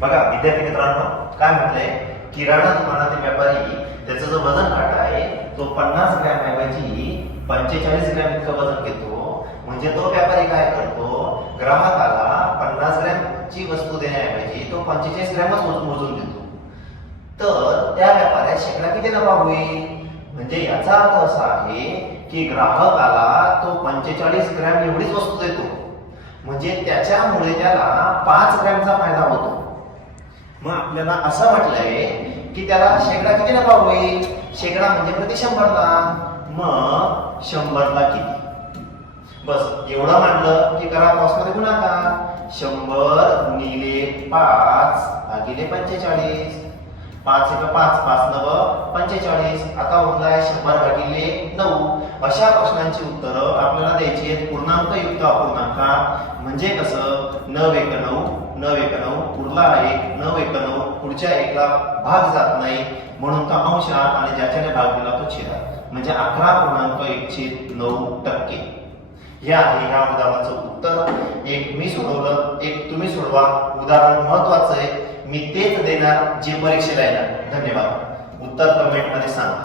बघा विद्यार्थी मित्रांनो, काय म्हटलंय, किराणा दुकानातील व्यापारी त्याचं जो वजन काटा आहे तो 50 ग्रॅम ऐवजी 45 ग्रॅम इतकं वजन घेतो. म्हणजे तो व्यापारी काय करतो, ग्राहकाला 50 ग्रॅमची वस्तू देण्याऐवजी तो 45 ग्रॅमच मोजून देतो. तर त्या व्यापाऱ्यास शेकडा किती नफा होईल? म्हणजे याचा अर्थ असा आहे की ग्राहकाला तो 45 ग्रॅम एवढीच वस्तू देतो, म्हणजे त्याच्यामुळे त्याला 5 ग्रॅमचा फायदा होतो. मग आपल्याला असं म्हटलंय की त्याला शेकडा किती नफा होईल? शेकडा म्हणजे प्रति 100ला. मग 100ला किती? बस एवढं मांडलं की करा क्रॉसमध्ये गुणाकार. 100 गुणिले 5 भागिले 45. 5 1 5 5 9 45. आता उरलाय 100 भागिले 9. अशा प्रश्नांची उत्तरं आपल्याला द्यायची आहेत पूर्णांक युक्त अपूर्णांकात. म्हणजे कसं, 9 1 9 9 1 9 उरला आहे 9 1 9, पुढच्या एकला भाग जात नाही म्हणून तो अंशात आणि ज्याच्याने भाग दिला तो छेदात, म्हणजे 11.1/9. हे आहे ह्या उदाहरणाचं उत्तर. एक मी सोडवलं, एक तुम्ही सोडवा. उदाहरण महत्वाचं आहे, मी तेच देणार जे परीक्षेला येणार. धन्यवाद. उत्तर कमेंट मध्ये सांगा.